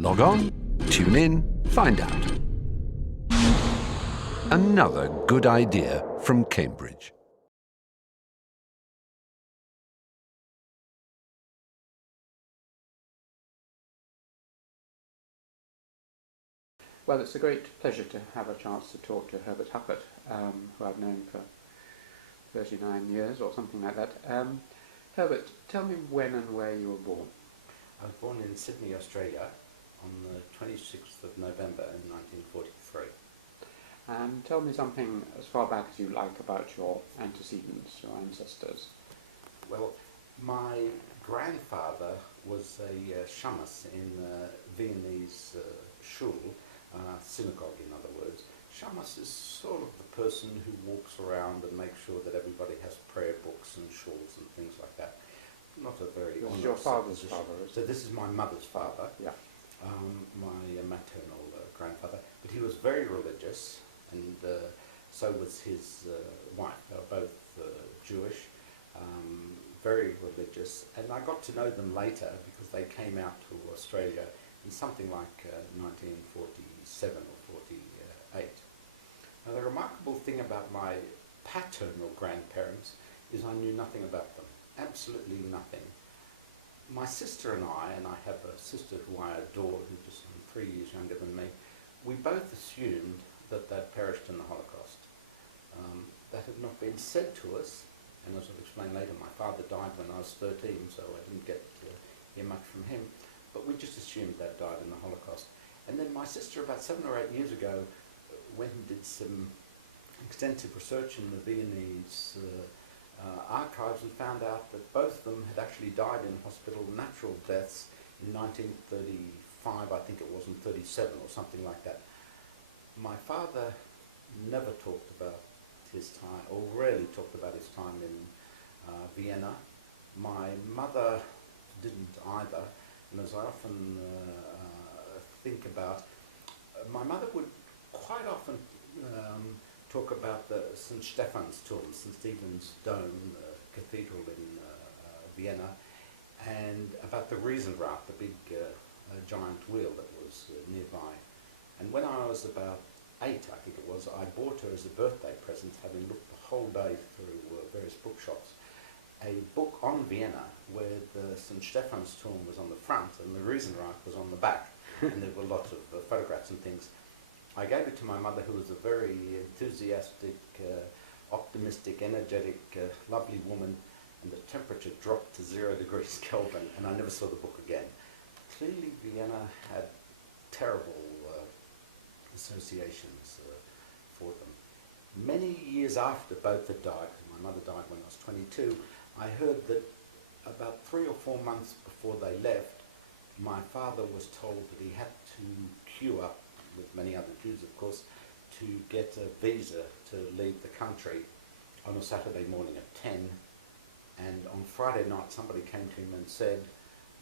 Log on, tune in, find out. Another good idea from Cambridge. Well, it's a great pleasure to have a chance to talk to Herbert Huppert, who I've known for 39 years or something like that. Herbert, tell me when and where you were born. I was born in Sydney, Australia on the 26th of November in 1943. And tell me something as far back as you like about your antecedents, your ancestors. Well, my grandfather was a shamus in Viennese shul, synagogue in other words. Shamus is sort of the person who walks around and makes sure that everybody has prayer books and shawls and things like that. Not a very This is your father's position. father, is So it? this is my mother's father, Yeah. my maternal grandfather. But he was very religious, and so was his wife. They were both Jewish, very religious. And I got to know them later because they came out to Australia in something like 1947 or 48. Now the remarkable thing about my paternal grandparents is I knew nothing about them. Absolutely nothing. My sister and I have a sister who I adore, who's just 3 years younger than me, we both assumed that they'd perished in the Holocaust. That had not been said to us, and as I'll explain later, my father died when I was 13, so I didn't get to hear much from him, but we just assumed they'd died in the Holocaust. And then my sister, about 7 or 8 years ago, went and did some extensive research in the Viennese archives and found out that both of them had actually died in hospital, natural deaths, in 1935, I think it was, and 37 or something like that. My father never talked about his time, or rarely talked about his time in Vienna. My mother didn't either, and as I often think about, my mother would quite often talk about the St. Stephan's tomb, St. Stephen's Dome, cathedral in Vienna, and about the Riesenrad, the big giant wheel that was nearby. And when I was about 8, I think it was, I bought her as a birthday present, having looked the whole day through various bookshops, a book on Vienna where the St. Stephan's tomb was on the front and the Riesenrad was on the back, and there were lots of photographs and things. I gave it to my mother, who was a very enthusiastic, optimistic, energetic, lovely woman, and the temperature dropped to 0 degrees Kelvin, and I never saw the book again. Clearly Vienna had terrible associations for them. Many years after both had died, my mother died when I was 22, I heard that about 3 or 4 months before they left, my father was told that he had to queue up, with many other Jews of course, to get a visa to leave the country on a Saturday morning at 10, and on Friday night somebody came to him and said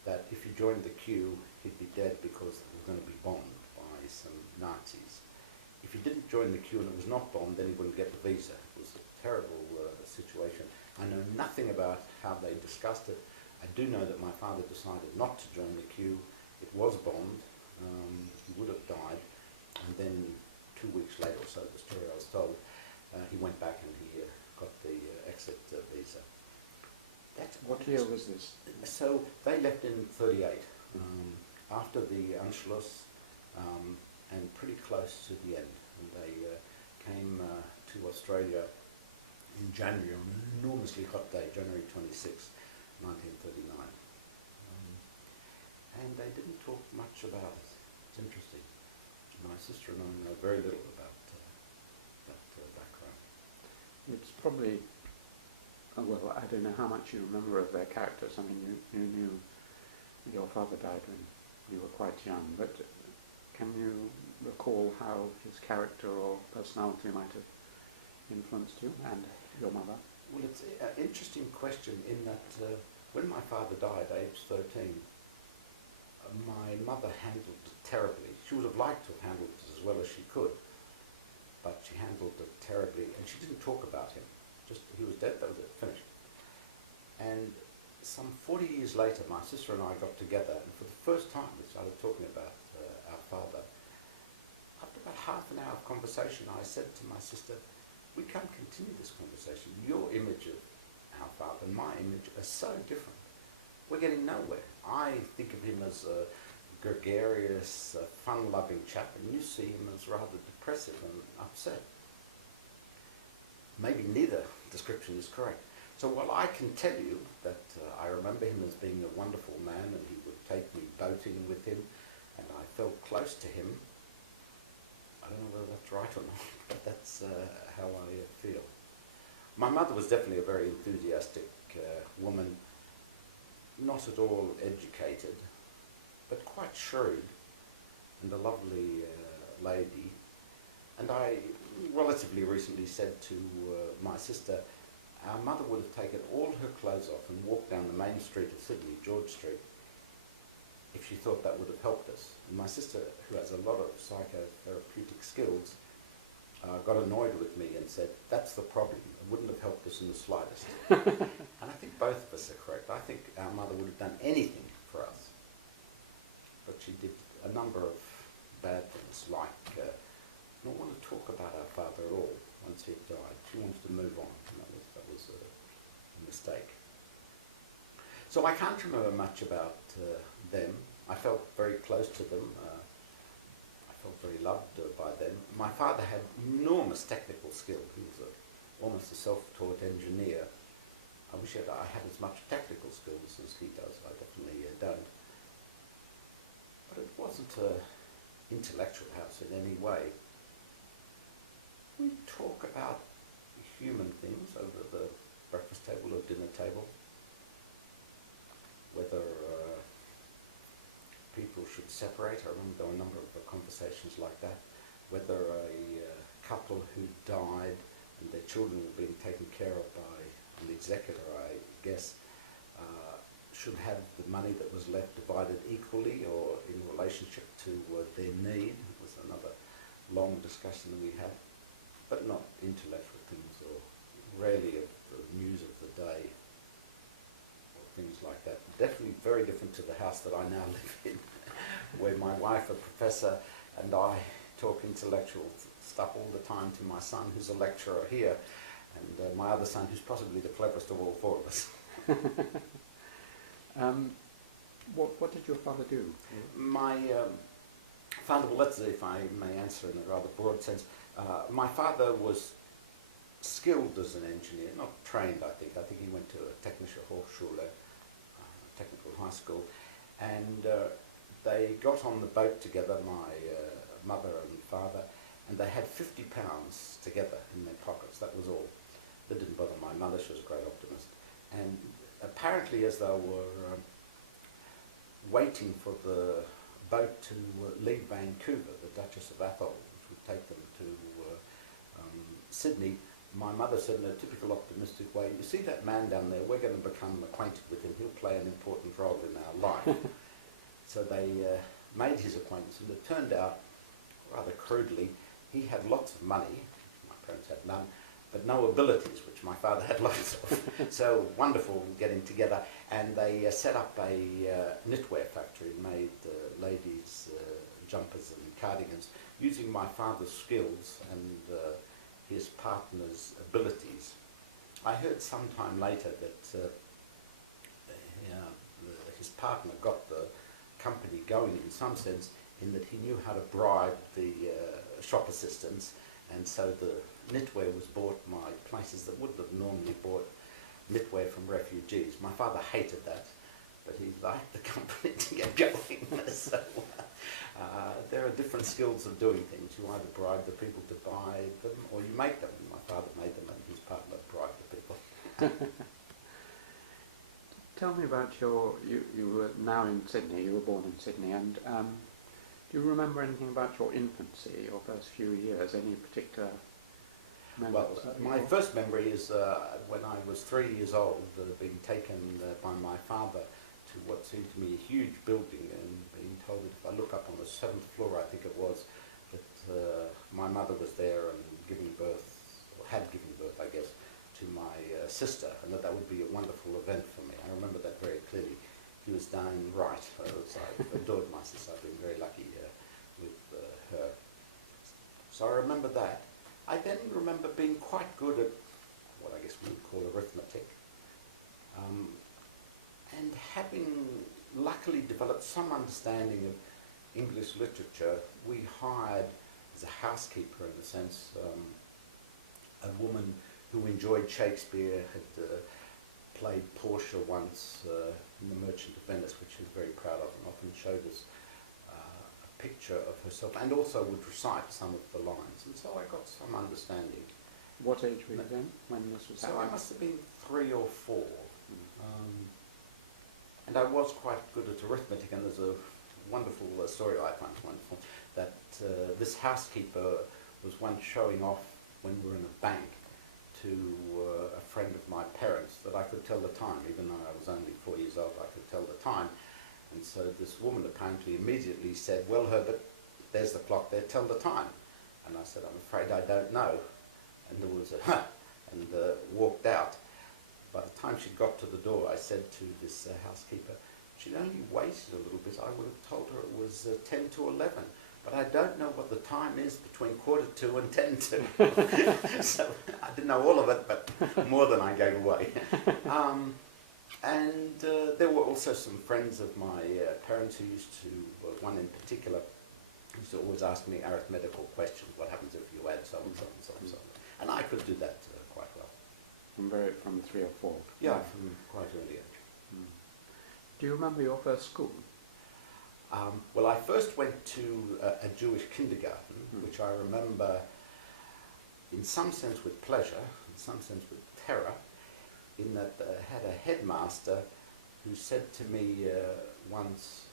that if he joined the queue he'd be dead because he was going to be bombed by some Nazis. If he didn't join the queue and it was not bombed, then he wouldn't get the visa. It was a terrible situation. I know nothing about how they discussed it. I do know that my father decided not to join the queue. It was bombed. He would have died. And then 2 weeks later or so, the story I was told, he went back and he got the exit visa. What year was this? So they left in 38, after the Anschluss, and pretty close to the end. And they came to Australia in January, on an enormously hot day, January 26, 1939. And they didn't talk much about it. It's interesting. My sister and I know very little about that background. It's probably, well, I don't know how much you remember of their characters. I mean, you knew your father died when you were quite young, but can you recall how his character or personality might have influenced you and your mother? Well, it's an interesting question in that when my father died, aged 13, my mother handled it terribly. She would have liked to have handled it as well as she could, but she handled it terribly, and she didn't talk about him. Just, he was dead, that was it, finished. And some 40 years later, my sister and I got together, and for the first time we started talking about half an hour of conversation, I said to my sister, we can't continue this conversation. Your image of our father and my image are so different. We're getting nowhere. I think of him as a gregarious, fun-loving chap, and you see him as rather depressive and upset. Maybe neither description is correct. So while I can tell you that I remember him as being a wonderful man and he would take me boating with him and I felt close to him, I don't know whether that's right or not, but that's how I feel. My mother was definitely a very enthusiastic woman, not at all educated, but quite shrewd and a lovely lady. And I relatively recently said to my sister, our mother would have taken all her clothes off and walked down the main street of Sydney, George Street, if she thought that would have helped us. And my sister, who has a lot of psychotherapeutic skills, got annoyed with me and said, that's the problem, it wouldn't have helped us in the slightest. And I think both of us are correct. I think our mother would have done anything for us. But she did a number of bad things, like not want to talk about our father at all once he had died. She wanted to move on, and that was a mistake. So I can't remember much about them. I felt very close to them. I felt very loved by them. My father had enormous technical skill. He was almost a self-taught engineer. I wish I had as much technical skills as he does. I definitely don't. But it wasn't an intellectual house in any way. We talk about human things over the breakfast table or dinner table, whether people should separate. I remember there were a number of conversations like that, whether a couple who died and their children were being taken care of by an executor, I guess, should have the money that was left divided equally or in relationship to their need. It was another long discussion that we had, but not intellectual things or rarely of the news of the day or things like that. Definitely very different to the house that I now live in, where my wife, a professor, and I talk intellectual stuff all the time to my son, who's a lecturer here, and my other son, who's possibly the cleverest of all four of us. What did your father do? My father, well, let's see if I may answer in a rather broad sense. My father was skilled as an engineer, not trained, I think. I think he went to a Technische Hochschule, technical high school, and they got on the boat together, my mother and father, and they had £50 together in their pockets. That was all. That didn't bother my mother. She was a great optimist. And apparently, as they were waiting for the boat to leave Vancouver, the Duchess of Atholl, which would take them to Sydney, my mother said in a typical optimistic way, you see that man down there, we're going to become acquainted with him, he'll play an important role in our life. So they made his acquaintance, and it turned out, rather crudely, he had lots of money, my parents had none, but no abilities, which my father had lots of. So wonderful getting together, and they set up a knitwear factory, made ladies' jumpers and cardigans, using my father's skills and his partner's abilities. I heard sometime later that his partner got the company going in some sense, in that he knew how to bribe the shop assistants, and so the knitwear was bought by places that wouldn't have normally bought knitwear from refugees. My father hated that, but he liked the company to get going. So there are different skills of doing things. You either bribe the people to buy them, or you make them. My father made them, and his partner bribed the people. Tell me about you were now in Sydney, you were born in Sydney, and do you remember anything about your infancy, your first few years, any particular memories? Well, my first memory is when I was 3 years old, being taken by my father to what seemed to me a huge building, and being told that if I look up on the 7th floor, I think it was, that my mother was there and giving birth, or had given birth, I guess, to my sister, and that would be a wonderful event for me. I remember that very clearly. He was down right. I adored my sister. I've been very lucky with her. So I remember that. I then remember being quite good at what I guess we would call arithmetic, and having luckily developed some understanding of English literature. We hired as a housekeeper, in a sense, a woman who enjoyed Shakespeare, had played Portia once in The Merchant of Venice, which she was very proud of, and often showed us a picture of herself, and also would recite some of the lines. And so I got some understanding. What age were you then when this was So happening? I must have been 3 or 4. And I was quite good at arithmetic, and there's a wonderful story I find wonderful, that this housekeeper was once showing off when we were in a bank to a friend of my parents that I could tell the time. Even though I was only 4 years old, I could tell the time. And so this woman apparently immediately said, "Well, Herbert, there's the clock there, tell the time." And I said, "I'm afraid I don't know." And there was a huh, and walked out. By the time she got to the door, I said to this housekeeper, she'd only waited a little bit. I would have told her it was 10 to 11. But I don't know what the time is between 1:45 and 10 to. So I didn't know all of it, but more than I gave away. And there were also some friends of my parents who used to, one in particular, used to always ask me arithmetical questions. What happens if you add so and so and so and so? And I could do that quite well. From 3 or 4? Yeah, from quite early age. Do you remember your first school? Well, I first went to a Jewish kindergarten, which I remember in some sense with pleasure, in some sense with terror, in that I had a headmaster who said to me once,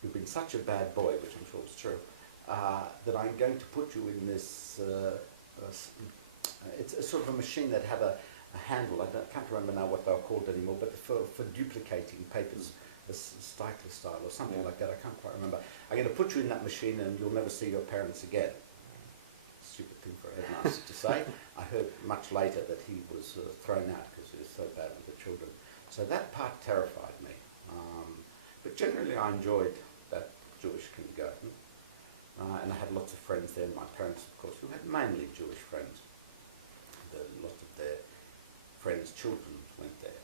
"You've been such a bad boy," which I'm sure was true, that I'm going to put you in this, it's a sort of a machine that had a handle. I can't remember now what they were called anymore, but for duplicating papers, a Stikler style or something like that. I can't quite remember. I'm going to put you in that machine and you'll never see your parents again. Stupid thing for a headmaster to say. I heard much later that he was thrown out because he was so bad with the children. So that part terrified me. But generally I enjoyed that Jewish kindergarten. And I had lots of friends there. My parents, of course, who had mainly Jewish friends. Lots of their friends' children went there.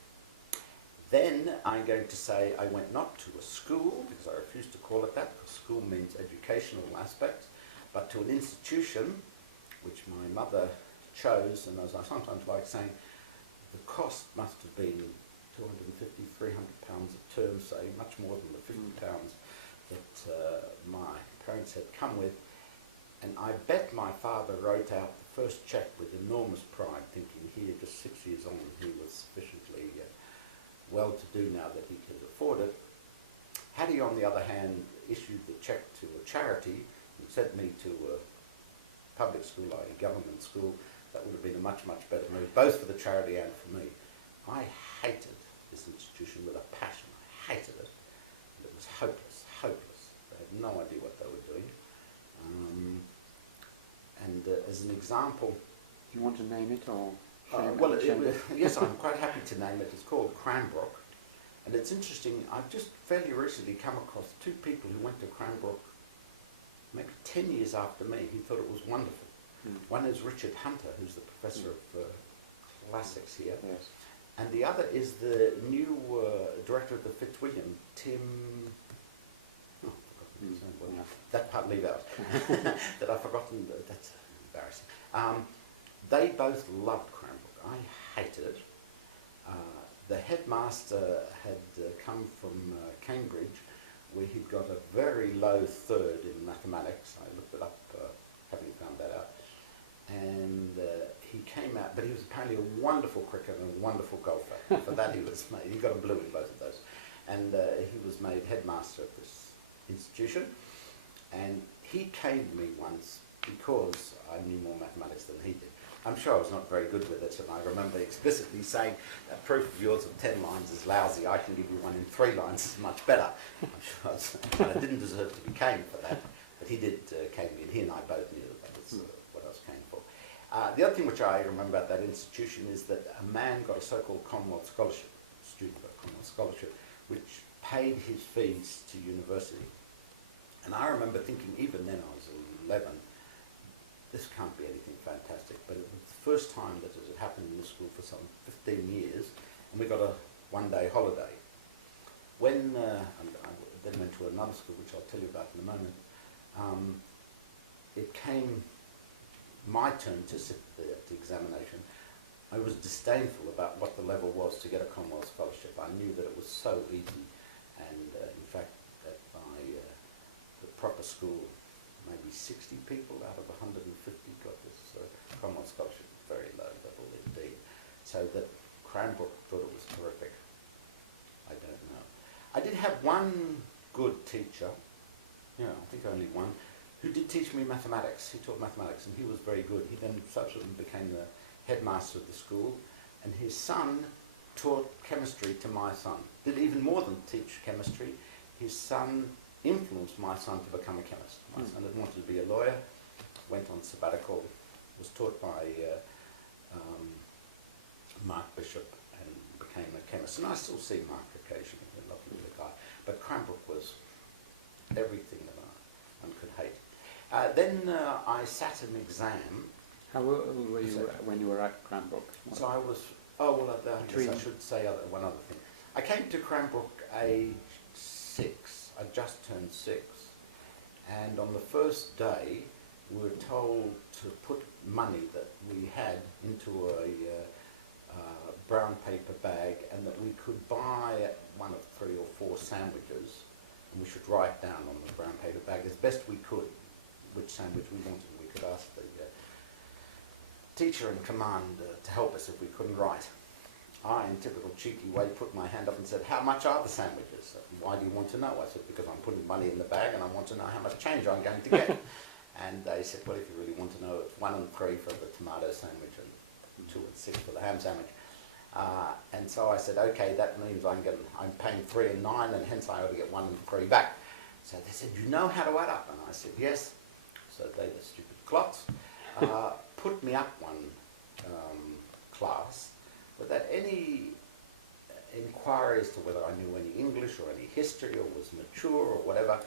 Then I'm going to say I went not to a school, because I refuse to call it that, because school means educational aspects, but to an institution which my mother chose, and as I sometimes like saying, the cost must have been £250, £300 a term, say, much more than the £50 that my parents had come with. And I bet my father wrote out the first cheque with enormous pride, thinking here, just 6 years on, he was sufficiently well-to-do now that he could afford it. Had he, on the other hand, issued the cheque to a charity and sent me to a public school, like a government school, that would have been a much, much better move, both for the charity and for me. I hated this institution with a passion. I hated it. And it was hopeless, hopeless. They had no idea what they were doing. As an example... Do you want to name it or... yes, I'm quite happy to name it. It's called Cranbrook. And it's interesting, I've just fairly recently come across 2 people who went to Cranbrook maybe 10 years after me who thought it was wonderful. One is Richard Hunter, who's the professor of classics here. Yes. And the other is the new director of the Fitzwilliam, Tim... Oh, I've forgotten his name. Well, that part leave out. That I've forgotten. That's embarrassing. They both loved Cranbrook. I hated it. The headmaster had come from Cambridge, where he'd got a very low 3rd in mathematics. I looked it up, having found that out. And he came out, but he was apparently a wonderful cricketer and a wonderful golfer. For that he got a blue in both of those. And he was made headmaster of this institution. And he caned me once because I knew more mathematics than he did. I'm sure I was not very good with it, and I remember explicitly saying, "That proof of yours of 10 lines is lousy, I can give you one in 3 lines, it's much better." I'm sure and I didn't deserve to be caned for that, but he did cane me, and he and I both knew that was what I was caned for. The other thing which I remember about that institution is that a man got a so-called Commonwealth Scholarship, a student got a Commonwealth Scholarship, which paid his fees to university. And I remember thinking, even then I was 11, this can't be anything fantastic, but it was the first time that it had happened in the school for some 15 years, and we got a one-day holiday. When I then went to another school, which I'll tell you about in a moment, it came my turn to sit at the examination. I was disdainful about what the level was to get a Commonwealth Scholarship. I knew that it was so easy, and in fact, at the proper school, maybe 60 people out of 150 got this Commonwealth Scholarship, very low level indeed. So that Cranbrook thought it was terrific. I don't know. I did have one good teacher, I think only one, who did teach me mathematics. He taught mathematics, and he was very good. He then subsequently became the headmaster of the school, and his son taught chemistry to my son. Did even more than teach chemistry. His son influenced my son to become a chemist. My son had wanted to be a lawyer, went on sabbatical, was taught by Mark Bishop, and became a chemist. And I still see Mark occasionally, a lovely little guy. But Cranbrook was everything that one could hate. Then I sat an exam. How old were you when you were at Cranbrook? So I was, I guess I should say one other thing. I came to Cranbrook age 6. I just turned 6. And on the first day, we were told to put money that we had into a brown paper bag, and that we could buy one of 3 or 4 sandwiches, and we should write down on the brown paper bag as best we could which sandwich we wanted. We could ask the teacher in command to help us if we couldn't write. I, in typical cheeky way, put my hand up and said, "How much are the sandwiches?" "Why do you want to know?" I said, "Because I'm putting money in the bag and I want to know how much change I'm going to get." And they said, "Well, if you really want to know, it's 1 and 3 for the tomato sandwich and 2 and 6 for the ham sandwich." And so I said, "Okay, that means I'm paying 3 and 9, and hence I ought to get 1 and 3 back." So they said, "You know how to add up?" And I said, "Yes." So they, the stupid clocks, put me up one class without any inquiry as to whether I knew any English or any history or was mature or whatever.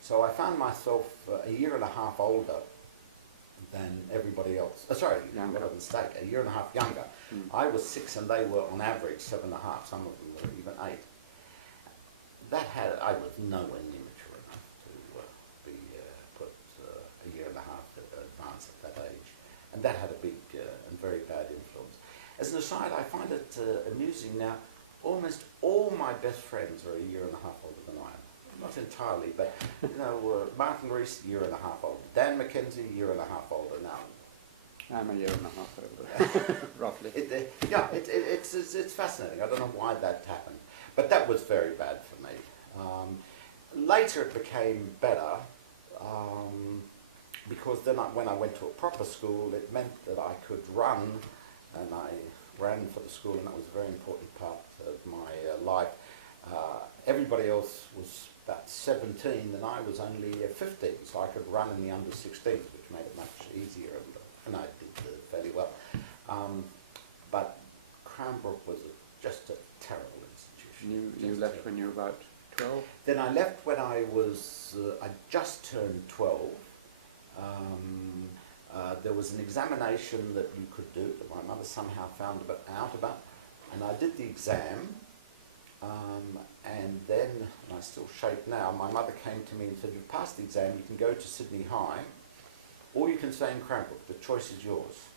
So I found myself a year and a half older than everybody else. Sorry, Younger. what a mistake, a year and a half younger. I was 6 and they were on average 7.5, some of them were even 8. I was nowhere near mature enough to be put a year and a half advance at that age. And that had a big and very bad influence. As an aside, I find it amusing now, almost all my best friends are a year and a half older than I am. Not entirely, but Martin Rees, a year and a half older. Dan Mackenzie, a year and a half older now. I'm a year and a half older, roughly. It's fascinating. I don't know why that happened, but that was very bad for me. Later it became better, because then when I went to a proper school, it meant that I could run, and I ran for the school, and that was a very important part of my life. Everybody else was about 17, and I was only 15, so I could run in the under 16s, which made it much easier, and I did fairly well. But Cranbrook was just a terrible institution. You left when you were about 12? Then I left when I was, I just turned 12. There was an examination that you could do that my mother somehow found out about, and I did the exam. And then, and I still shake now, my mother came to me and said, "You've passed the exam, you can go to Sydney High, or you can stay in Cranbrook, the choice is yours."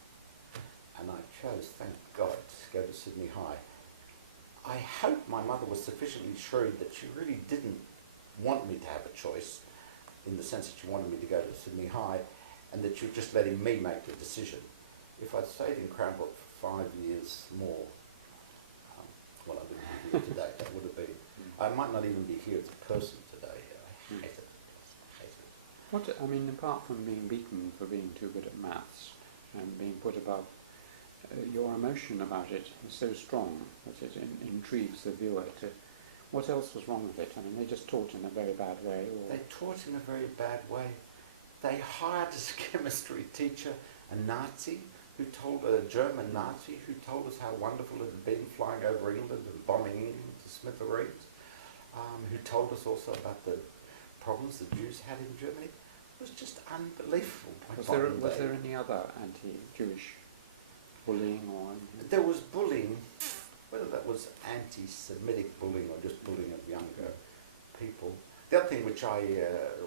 And I chose, thank God, to go to Sydney High. I hope my mother was sufficiently shrewd that she really didn't want me to have a choice, in the sense that she wanted me to go to Sydney High, and that she was just letting me make the decision. If I'd stayed in Cranbrook for 5 years more, well, I wouldn't be here today. That would have been, I might not even be here as a person today. I hate it. Apart from being beaten for being too good at maths and being put above, your emotion about it is so strong that it intrigues the viewer. What else was wrong with it? They just taught in a very bad way. They taught in a very bad way. They hired as a chemistry teacher a Nazi, a German Nazi, who told us how wonderful it had been flying over England and bombing England to smithereens, who told us also about the problems the Jews had in Germany. It was just unbelievable. Was there any other anti-Jewish bullying or anything? There was bullying, whether that was anti-Semitic bullying or just bullying of younger people. The other thing which I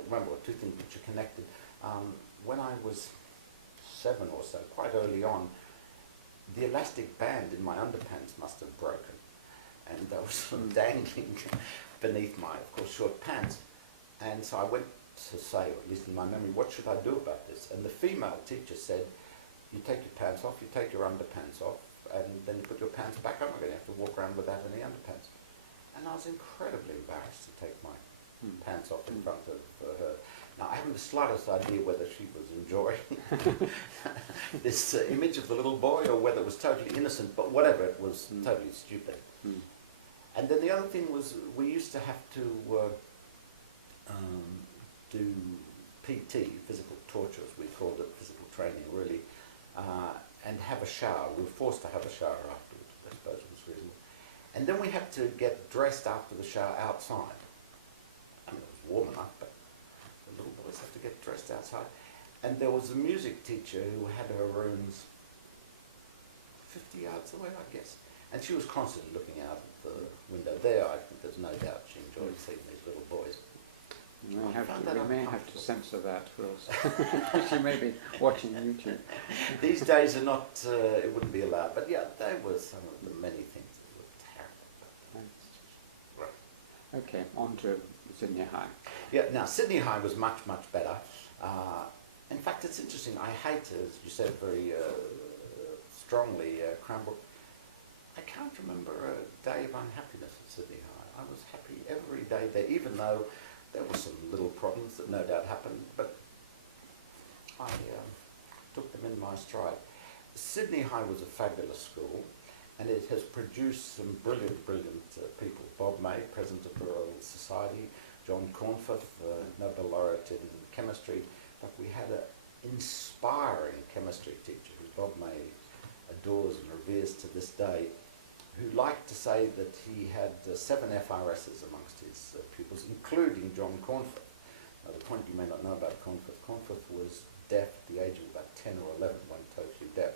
remember, two things which are connected. When I was 7 or so, quite early on, the elastic band in my underpants must have broken, and there was some dangling beneath my, of course, short pants. And so I went to say, or at least in my memory, what should I do about this? And the female teacher said, you take your pants off, you take your underpants off, and then you put your pants back on again. You have to walk around without any underpants. And I was incredibly embarrassed to take my pants off in front of her. Now, I haven't the slightest idea whether she was enjoying this image of the little boy or whether it was totally innocent, but whatever, it was totally stupid. And then the other thing was we used to have to do PT, physical torture, as we called it, physical training really, and have a shower. We were forced to have a shower afterwards, I suppose it was reasonable. And then we had to get dressed after the shower outside. I mean, it was warm enough, but the little boys have to get dressed outside. And there was a music teacher who had her rooms 50 yards away, I guess. And she was constantly looking out of the window there. I think there's no doubt she enjoyed seeing these little boys. We may have to censor that, she may be watching YouTube. These days are not, it wouldn't be allowed. But yeah, they were some of the many things that were terrible. Right. Okay, on to Sydney High. Yeah, now Sydney High was much, much better. In fact, it's interesting. I hate, as you said very strongly, Cranbrook. I can't remember a day of unhappiness at Sydney High. I was happy every day there, even though there were some little problems that no doubt happened, but I took them in my stride. Sydney High was a fabulous school, and it has produced some brilliant, brilliant people. Bob May, President of the Royal Society, John Cornforth, Nobel laureate in chemistry, but we had an inspiring chemistry teacher who Bob May adores and reveres to this day, who liked to say that he had 7 FRSs amongst his pupils, including John Cornforth. Now, the point you may not know about Cornforth, Cornforth was deaf at the age of about 10 or 11, went totally deaf.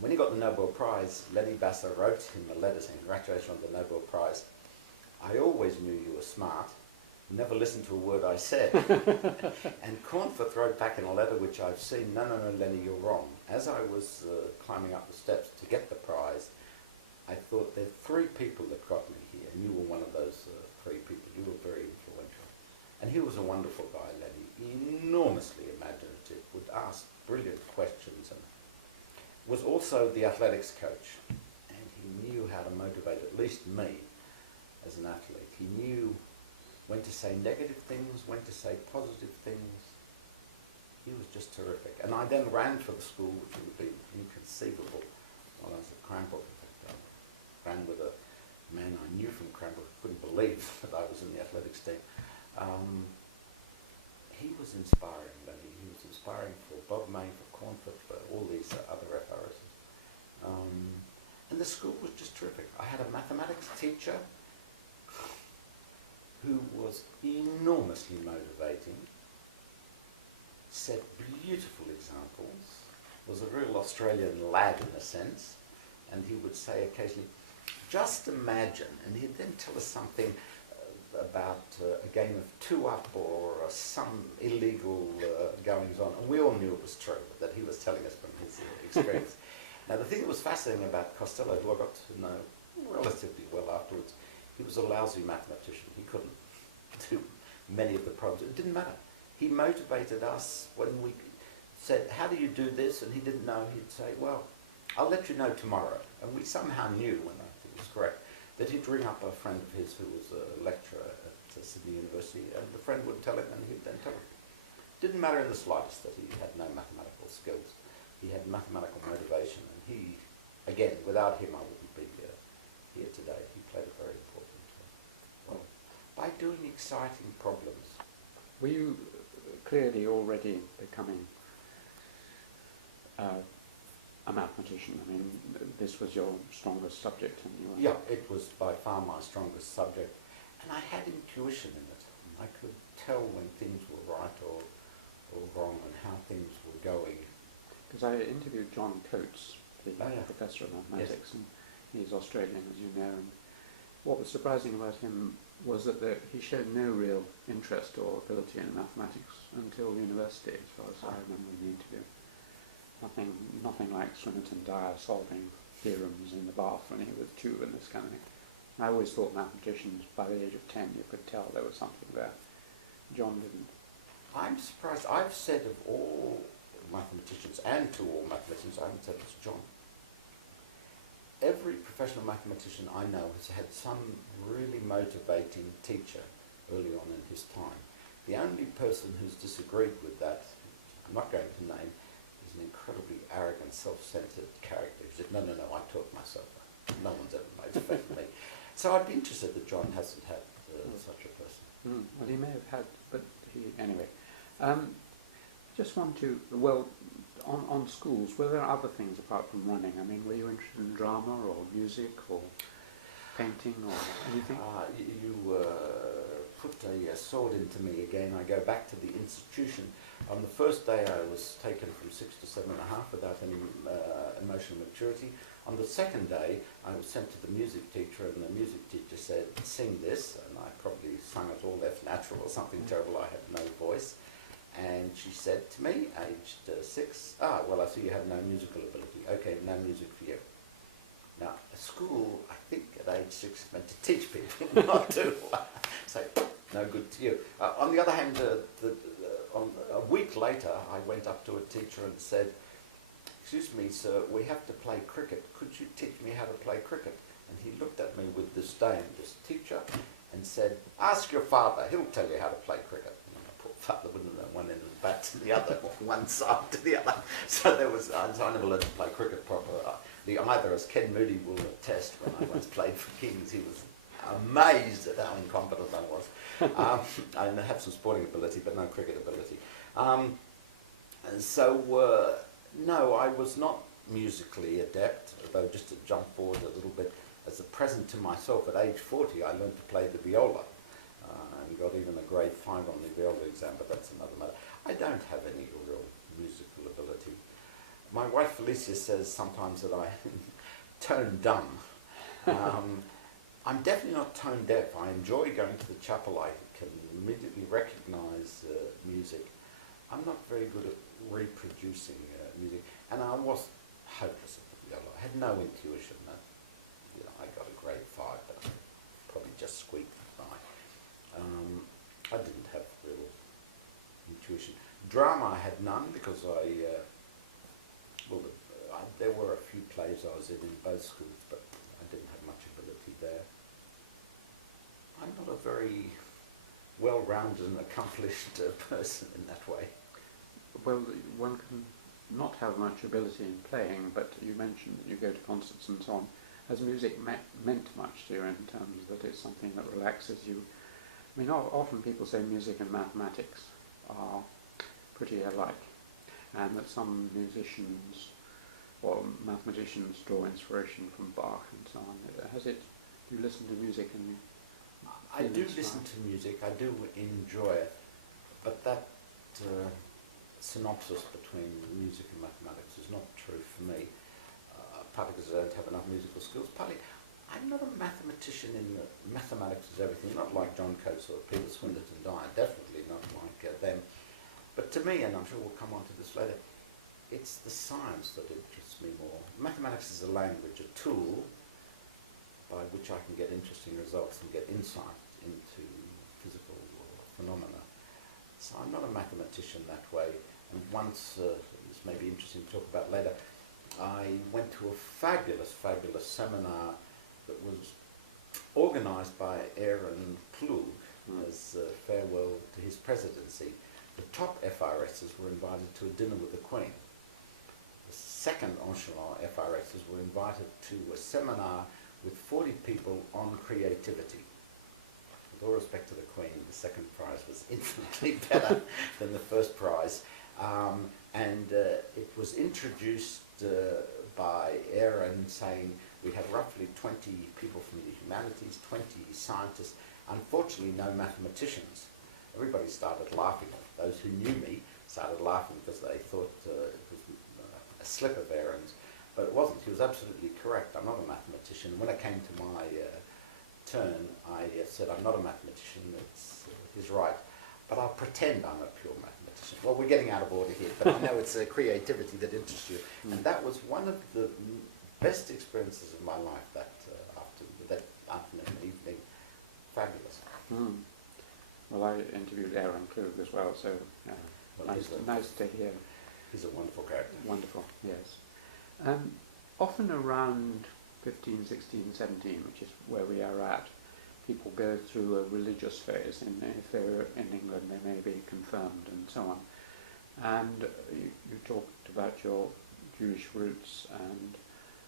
When he got the Nobel Prize, Lenny Basser wrote him a letter saying, congratulations on the Nobel Prize. I always knew you were smart. Never listened to a word I said. And Cornforth wrote back in a letter which I've seen, no, Lenny, you're wrong. As I was climbing up the steps to get the prize, I thought there are 3 people that got me here, and you were one of those 3 people. You were very influential. And he was a wonderful guy, Lenny, enormously imaginative, would ask brilliant questions, and was also the athletics coach. And he knew how to motivate at least me as an athlete. He knew when to say negative things, when to say positive things. He was just terrific. And I then ran for the school, which would be inconceivable while I was at Cranbrook. Ran with a man I knew from Cranbrook. Couldn't believe that I was in the athletics team. He was inspiring, Lenny. He was inspiring for Bob May, for Cornforth, for all these other FRSs. And the school was just terrific. I had a mathematics teacher who was enormously motivating, set beautiful examples, was a real Australian lad in a sense, and he would say occasionally, just imagine, and he'd then tell us something about a game of 2-up or some illegal goings on, and we all knew it was true, that he was telling us from his experience. Now the thing that was fascinating about Costello, who I got to know relatively well afterwards, he was a lousy mathematician. He couldn't do many of the problems. It didn't matter. He motivated us when we said, how do you do this? And he didn't know. He'd say, well, I'll let you know tomorrow. And we somehow knew, when I think it was correct, that he'd ring up a friend of his who was a lecturer at Sydney University, and the friend would tell him, and he'd then tell him. Didn't matter in the slightest that he had no mathematical skills. He had mathematical motivation, and he, again, without him I wouldn't be here today. He played a very important role. By doing exciting problems. Were you clearly already becoming a mathematician? I mean, this was your strongest subject, and you were... Yeah, it was by far my strongest subject, and I had intuition in it. I could tell when things were right or because I interviewed John Coates, the Oh, yeah. professor of mathematics, and he's Australian, as you know. And what was surprising about him was that he showed no real interest or ability in mathematics until university, as far as I remember in the interview. Nothing like Swinnerton Dyer solving theorems in the bath when he was 2 and this kind of thing. I always thought mathematicians, by the age of 10, you could tell there was something there. John didn't. I'm surprised. I've said of all mathematicians, and to all mathematicians, I haven't said this to John, every professional mathematician I know has had some really motivating teacher early on in his time. The only person who's disagreed with that, I'm not going to name, is an incredibly arrogant, self-centered character who said, no, I taught myself. No one's ever motivated me. So I'd be interested that John hasn't had such a person. Well, he may have had, but anyway. Just want to, on schools, were there other things apart from running? I mean, were you interested in drama or music or painting or anything? You put a sword into me again. I go back to the institution. On the first day I was taken from 6 to 7.5 without any emotional maturity. On the second day I was sent to the music teacher, and the music teacher said, sing this, and I probably sung it all F natural or something terrible. I had no voice. And she said to me, aged 6, I see you have no musical ability. Okay, no music for you. Now, a school, I think at age 6 is meant to teach people, not to say, no good to you. On the other hand, a week later, I went up to a teacher and said, excuse me, sir, we have to play cricket. Could you teach me how to play cricket? And he looked at me with disdain, this teacher, and said, ask your father, he'll tell you how to play cricket. Father wouldn't know one end of the bat to the other, one side to the other. So I never learned to play cricket proper. Either, as Ken Moody will attest, when I once played for Kings, he was amazed at how incompetent I was. I have some sporting ability, but no cricket ability. No, I was not musically adept, although just to jump forward a little bit, as a present to myself, at age 40, I learned to play the viola. And got even a grade 5 on the viola exam, but that's another matter. I don't have any real musical ability. My wife Felicia says sometimes that I tone dumb. I'm definitely not tone deaf. I enjoy going to the chapel. I can immediately recognize music. I'm not very good at reproducing music, and I was hopeless at the viola. I had no intuition. I got a grade 5, but I probably just squeaked by. I didn't have real intuition. Drama I had none because there were a few plays I was in both schools, but I didn't have much ability there. I'm not a very well-rounded and accomplished person in that way. Well, one can not have much ability in playing, but you mentioned that you go to concerts and so on. Has music meant much to you in terms that it's something that relaxes you? I mean, often people say music and mathematics are pretty alike, and that some musicians or mathematicians draw inspiration from Bach and so on. Do you listen to music and I do listen to music, I do enjoy it, but that synopsis between music and mathematics is not true for me, partly because I don't have enough musical skills, partly I'm not a mathematician in that mathematics is everything, not like John Coates or Peter Swinnerton Dyer, definitely not like them. But to me, and I'm sure we'll come on to this later, it's the science that interests me more. Mathematics is a language, a tool by which I can get interesting results and get insight into physical phenomena. So I'm not a mathematician that way. And once, this may be interesting to talk about later, I went to a fabulous, fabulous seminar that was organised by Aaron Klug as farewell to his presidency. The top FRSs were invited to a dinner with the Queen. The second echelon FRSs were invited to a seminar with 40 people on creativity. With all respect to the Queen, the second prize was infinitely better than the first prize. It was introduced by Aaron saying we had roughly 20 people from the humanities, 20 scientists, unfortunately no mathematicians. Everybody started laughing. Those who knew me started laughing because they thought it was a slip of Aaron's, but it wasn't. He was absolutely correct. I'm not a mathematician. When it came to my turn, I said, I'm not a mathematician. He's right. But I'll pretend I'm a pure mathematician. Well, we're getting out of order here, but I know it's creativity that interests you. And that was one of the best experiences of my life, that afternoon, evening. Fabulous. Mm. Well, I interviewed Aaron Klug as well, so Well, nice to hear. He's a wonderful character. Wonderful, yes. Often around 15, 16, 17, which is where we are at, people go through a religious phase. If they're in England, they may be confirmed and so on. And you talked about your Jewish roots,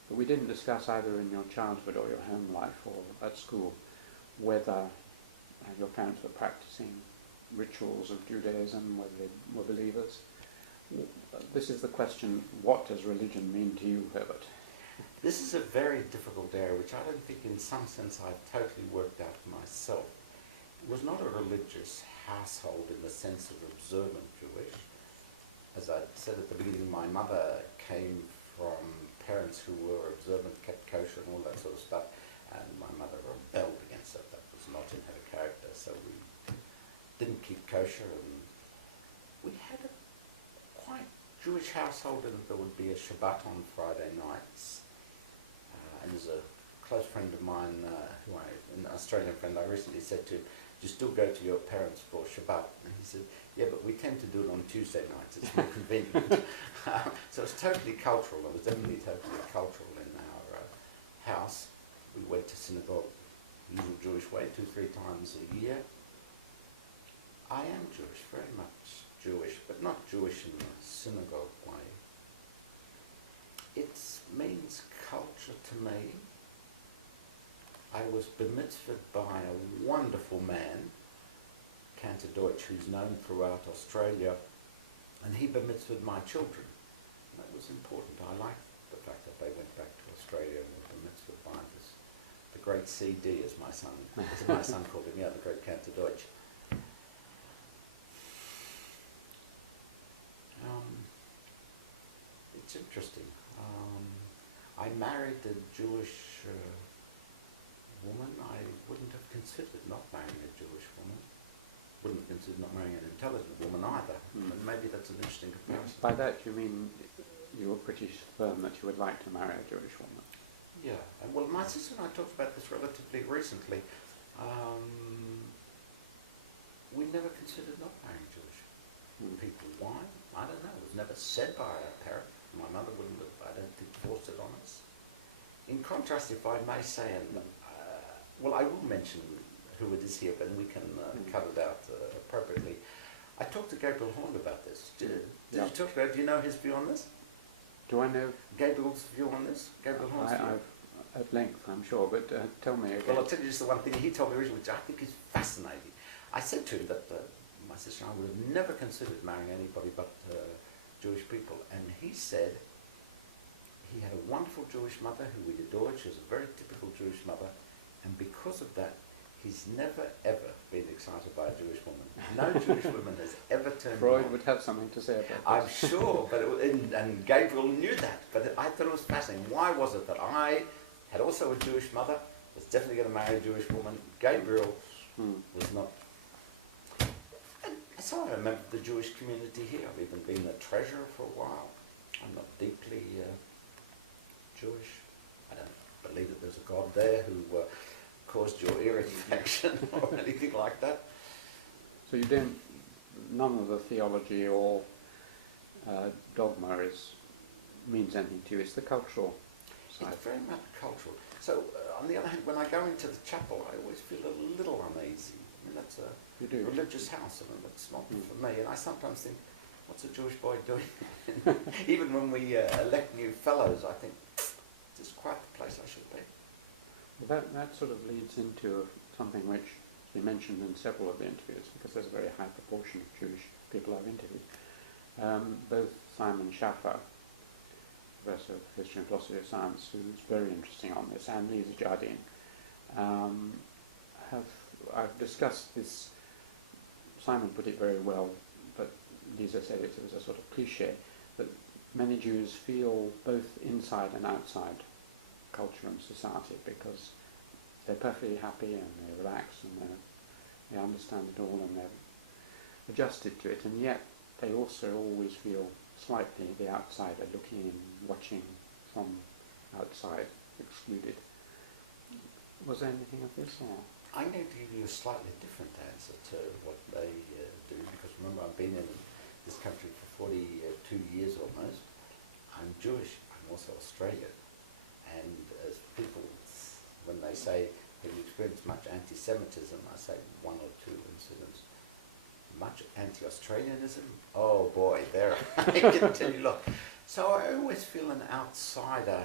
but we didn't discuss either in your childhood or your home life or at school whether your parents were practicing rituals of Judaism, whether they were believers. This is the question, what does religion mean to you, Herbert? This is a very difficult area, which I don't think in some sense I've totally worked out myself. It was not a religious household in the sense of observant Jewish. As I said at the beginning, my mother came from parents who were observant, kept kosher and all that sort of stuff, and my mother rebelled against it. That was not in her character, so we didn't keep kosher, and we had a quite Jewish household, and there would be a Shabbat on Friday nights. And there's a close friend of mine, an Australian friend, I recently said to him, do you still go to your parents for Shabbat? And he said, yeah, but we tend to do it on Tuesday nights, it's more convenient. So it's totally cultural. It was definitely totally cultural in our house. We went to synagogue, usual Jewish way, 2-3 times a year. I am Jewish, very much Jewish, but not Jewish in the synagogue way. It means culture to me. I was bemitzvahed by a wonderful man, Cantor Deutsch, who's known throughout Australia, and he bemitzvahed my children. And that was important. I liked the fact that they went back to Australia and were bemitzvahed by the great CD, as my son called him, the great Cantor Deutsch. It's interesting. I married a Jewish woman. I wouldn't have considered not marrying a Jewish woman. Wouldn't have considered not marrying an intelligent woman either. But maybe that's an interesting comparison. By that you mean you were pretty firm that you would like to marry a Jewish woman? Yeah. Well, my sister and I talked about this relatively recently. We never considered not marrying Jewish people. Why? I don't know. It was never said by our parents. My mother wouldn't have, I don't think, forced it on us. In contrast, if I may say, well, I will mention who it is here, but we can cut it out appropriately. I talked to Gabriel Horn about this. Did you talk about, do you know his view on this? Do I know Gabriel's view on this? Gabriel Horn's view? At length, I'm sure, but tell me again. Well, I'll tell you just the one thing he told me originally, which I think is fascinating. I said to him that my sister and I would have never considered marrying anybody but Jewish people, and he said he had a wonderful Jewish mother who we adored. She was a very typical Jewish mother, and because of that, he's never ever been excited by a Jewish woman. No Jewish woman has ever turned Freud on. would have something to say about I'm this. sure, but and Gabriel knew that, but I thought it was fascinating. Why was it that I had also a Jewish mother, was definitely going to marry a Jewish woman? Gabriel was not. And so I remember the Jewish community here. I've even been a treasurer for a while. I'm not deeply Jewish. I don't believe that there's a God there who caused your ear infection or anything like that. So you don't, none of the theology or dogma means anything to you. It's the cultural side. It's very much cultural. So on the other hand, when I go into the chapel, I always feel a little uneasy. I mean, that's a religious house, and that's not for me. And I sometimes think, what's a Jewish boy doing? Even when we elect new fellows, I think, this is quite the place I should be. Well, that sort of leads into something which we mentioned in several of the interviews, because there's a very high proportion of Jewish people I've interviewed. Both Simon Schaffer, Professor of History and Philosophy of Science, who's very interesting on this, and Lisa Jardine, I've discussed this. Simon put it very well, but Lisa said it was a sort of cliche, that many Jews feel both inside and outside culture and society because they're perfectly happy and they relax and they understand it all and they're adjusted to it, and yet they also always feel slightly the outsider, looking in, watching from outside, excluded. Was there anything of this, or? I'm going to give you a slightly different answer to what they do, because remember, I've been in this country for 42 years almost. I'm Jewish, I'm also Australian, and as people, when they say, have you experienced much anti-Semitism, I say one or two incidents. Much anti-Australianism? Oh boy, there, I can tell you, look. So I always feel an outsider,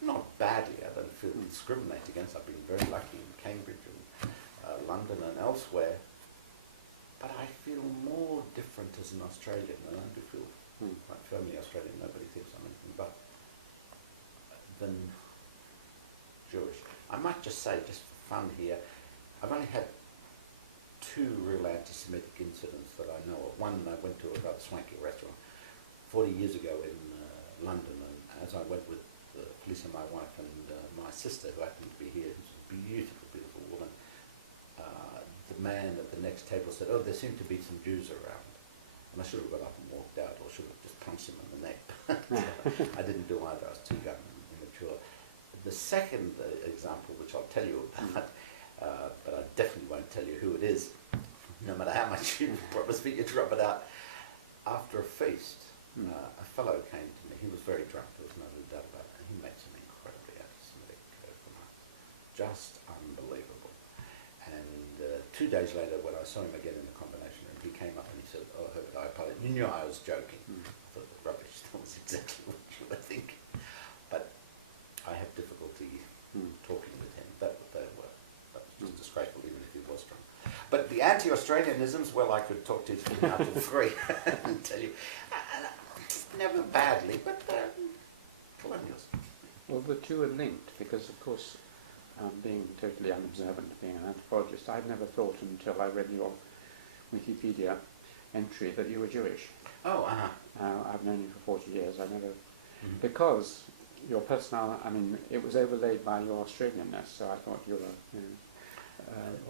not badly, I don't feel discriminated against. I've been very lucky in Cambridge and London and elsewhere, but I feel more different as an Australian than I do feel, like firmly Australian, nobody thinks I'm anything but, than Jewish. I might just say, just for fun here, I've only had two real anti-Semitic incidents that I know of. One, I went to a rather swanky restaurant 40 years ago in London, and as I went with Felicia, my wife, and my sister, who happened to be here, who's a beautiful, beautiful woman, the man at the next table said, oh, there seem to be some Jews around. And I should have got up and walked out, or should have just punched him in the neck. I didn't do either, I was too young and immature. The second example, which I'll tell you about, but I definitely won't tell you who it is, no matter how much you promise me to drop it out. After a feast, a fellow came to me. He was very drunk, there was no doubt about it, and he made some incredibly anti-Semitic remarks. Just unbelievable. And 2 days later, when I saw him again in the combination room, he came up and he said, oh, Herbert, I apologize. You knew I was joking. I thought, rubbish, that was exactly what you were thinking. But I have difficulty talking with him. That was just disgraceful, even if he was drunk. But the anti-Australianisms, well, I could talk to you till now till 3 and tell you, never badly, but colonials. Well, the two are linked because, of course, being totally unobservant, being an anthropologist, I'd never thought until I read your Wikipedia entry that you were Jewish. Oh, I've known you for 40 years. I never, because your personality, I mean, it was overlaid by your Australianness, so I thought you were,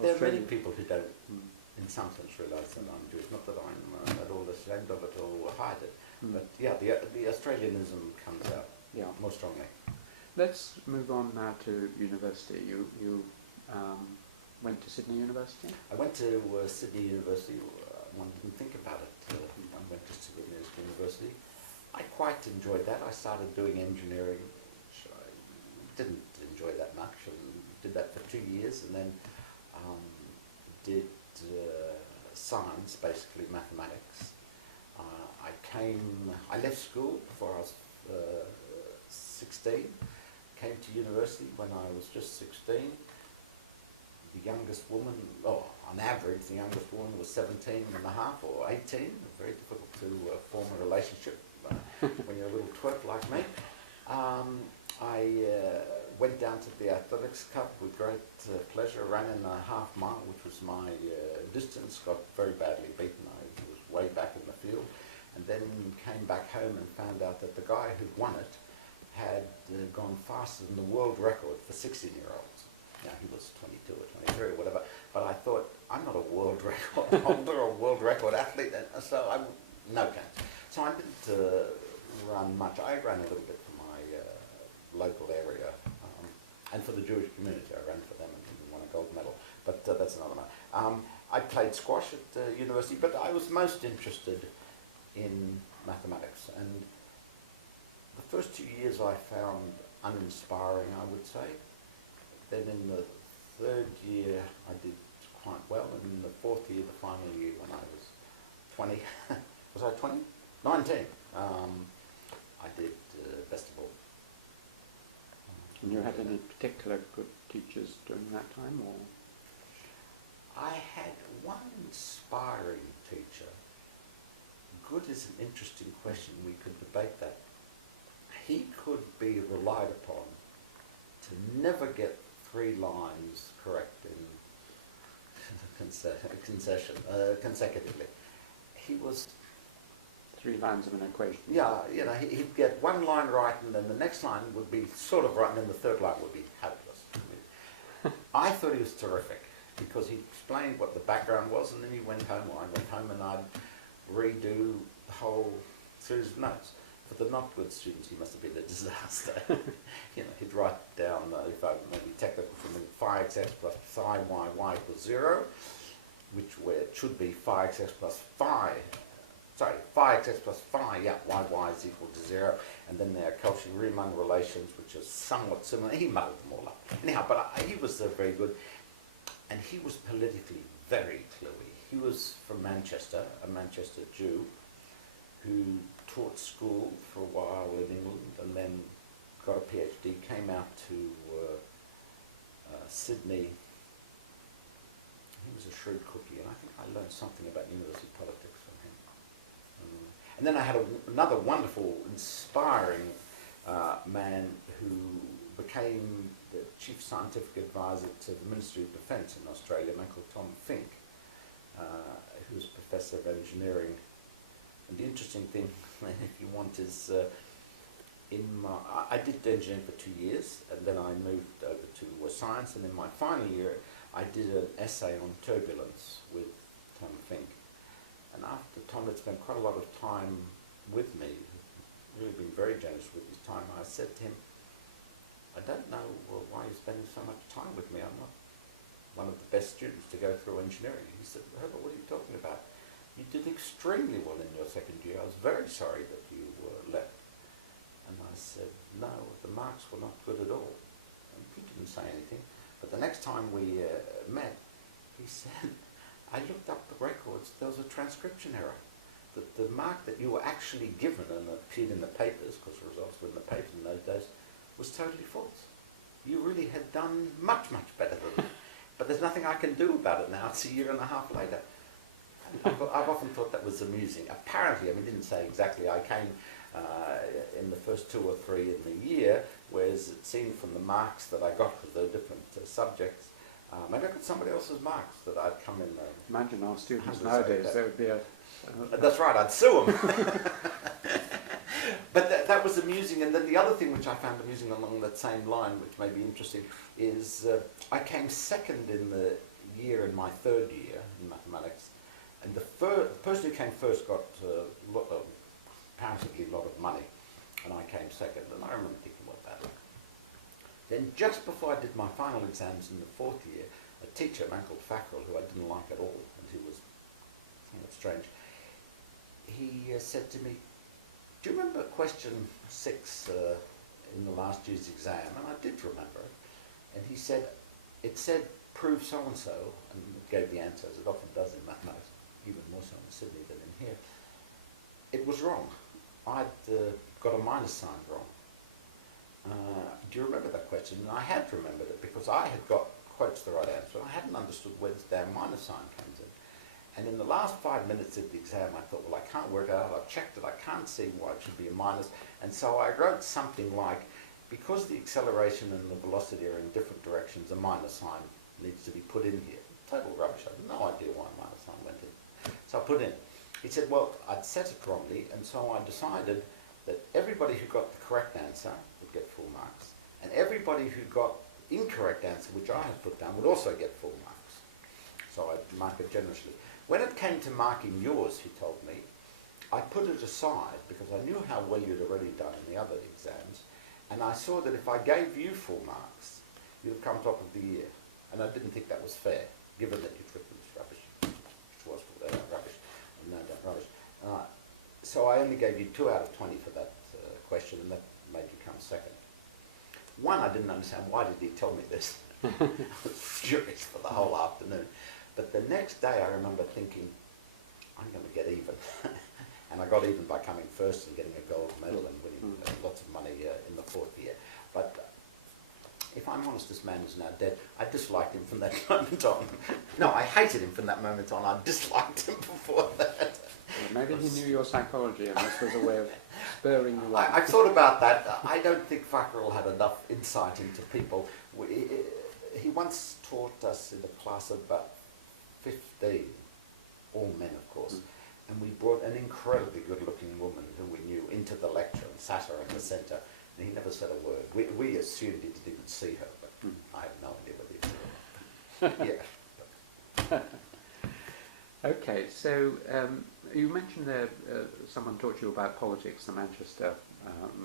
there are many Australian. people who don't, in some sense, realise that I'm Jewish. Not that I'm at all ashamed of it or hide it, but yeah, the Australianism comes out more strongly. Let's move on now to university. You went to Sydney University? I went to Sydney University. One didn't think about it. I went to Sydney University. I quite enjoyed that. I started doing engineering, which I didn't enjoy that much, and did that for 2 years, and then did science, basically mathematics. I left school before I was 16, came to university when I was just 16. The youngest woman, on average, the youngest woman was 17 and a half or 18. Very difficult to form a relationship when you're a little twerp like me. I went down to the athletics cup with great pleasure, ran in a half mile, which was my distance, got very badly beaten. I was way back in the field, and then came back home and found out that the guy who'd won it had gone faster than the world record for 16-year-olds. Now, he was 22 or 23 or whatever, but I thought, I'm not a world record holder or world record athlete, so no chance. So I didn't run much. I ran a little bit for my local area, and for the Jewish community. I ran for them and won a gold medal, but that's another matter. I played squash at university, but I was most interested in mathematics, and the first 2 years I found uninspiring, I would say. Then in the third year I did quite well, and in the fourth year, the final year, when I was 20, was I 20? 19, I did best of all. And you had any particular good teachers during that time, or? I had one inspiring teacher. Good is an interesting question. We could debate that. He could be relied upon to never get 3 lines correct in consecutively. He was 3 lines of an equation. Yeah, you know, he'd get one line right, and then the next line would be sort of right, and then the third line would be hopeless. I thought he was terrific, because he explained what the background was, and then he went home, or I went home, and I'd redo the whole series of notes. For the not good students, he must have been a disaster. You know, he'd write down, if I maybe technical for me, phi xx plus psi y equals 0, which where it should be phi xx plus phi xx plus phi, yeah, y is equal to 0, and then there are Cauchy-Riemann relations, which are somewhat similar. He muddled them all up. Anyhow, but he was very good, and he was politically very cluey. He was from Manchester, a Manchester Jew, who taught school for a while in England, and then got a PhD, came out to Sydney. He was a shrewd cookie, and I think I learned something about university politics from him. And then I had another wonderful, inspiring man who became the chief scientific advisor to the Ministry of Defence in Australia, a man called Tom Fink, who was professor of engineering. And the interesting thing, if you want, is I did engineering for 2 years, and then I moved over to science, and in my final year I did an essay on turbulence with Tom Fink. And after Tom had spent quite a lot of time with me, really been very generous with his time, I said to him, I don't know why you're spending so much time with me. I'm not one of the best students to go through engineering. He said, Herbert, what are you talking about? You did extremely well in your second year. I was very sorry that you left. And I said, no, the marks were not good at all. And he didn't say anything. But the next time we met, he said, I looked up the records, there was a transcription error. That the mark that you were actually given and appeared in the papers, because the results were in the papers in those days, was totally false. You really had done much, much better than that. But there's nothing I can do about it now. It's a year and a half later. I've often thought that was amusing. Apparently, I mean, he didn't say exactly, I came in the first 2 or 3 in the year, whereas it seemed from the marks that I got for the different subjects, maybe I got somebody else's marks that I'd come in. Imagine our students nowadays, there would be a... That's right, I'd sue them. But that was amusing, and then the other thing which I found amusing along that same line, which may be interesting, is I came second in the year in my 3rd year in mathematics, and the person who came first got apparently a lot of money, and I came second, and I remember thinking, what bad luck. Then just before I did my final exams in the 4th year, a teacher, a man called Macfarlane, who I didn't like at all, and who was somewhat strange, he said to me, do you remember question 6 in the last year's exam? And I did remember it. And he said, it said, prove so-and-so, and it gave the answer, as it often does in mathematics, even more so in Sydney than in here. It was wrong. I'd got a minus sign wrong. Do you remember that question? And I had remembered it because I had got quotes the right answer. I hadn't understood where this damn minus sign comes in. And in the last 5 minutes of the exam, I thought, well, I can't work it out. I've checked it. I can't see why it should be a minus. And so I wrote something like, because the acceleration and the velocity are in different directions, a minus sign needs to be put in here. Total rubbish. I had no idea why a minus sign went in. So I put in. He said, well, I'd set it wrongly, and so I decided that everybody who got the correct answer would get full marks, and everybody who got incorrect answer, which I had put down, would also get full marks. So I'd mark it generously. When it came to marking yours, he told me, I put it aside because I knew how well you'd already done in the other exams, and I saw that if I gave you full marks, you'd have come top of the year. And I didn't think that was fair, given that you'd written this rubbish, which was rubbish, no doubt rubbish. So I only gave you 2 out of 20 for that question, and that made you come second. One, I didn't understand, why did he tell me this? I was furious for the whole afternoon. But the next day I remember thinking, I'm going to get even. And I got even by coming first and getting a gold medal and winning lots of money in the 4th year. But if I'm honest, this man is now dead. I disliked him from that moment on. No, I hated him from that moment on. I disliked him before that. Well, maybe he knew your psychology and this was a way of spurring you on. I've thought about that. I don't think Macfarlane had enough insight into people. He once taught us in a class of about 15, all men of course, and we brought an incredible incredibly good-looking woman who we knew into the lecture and sat her in the centre, and he never said a word. We assumed he didn't even see her, but I have no idea whether he did. Yeah. Okay, so you mentioned there someone taught you about politics, the Manchester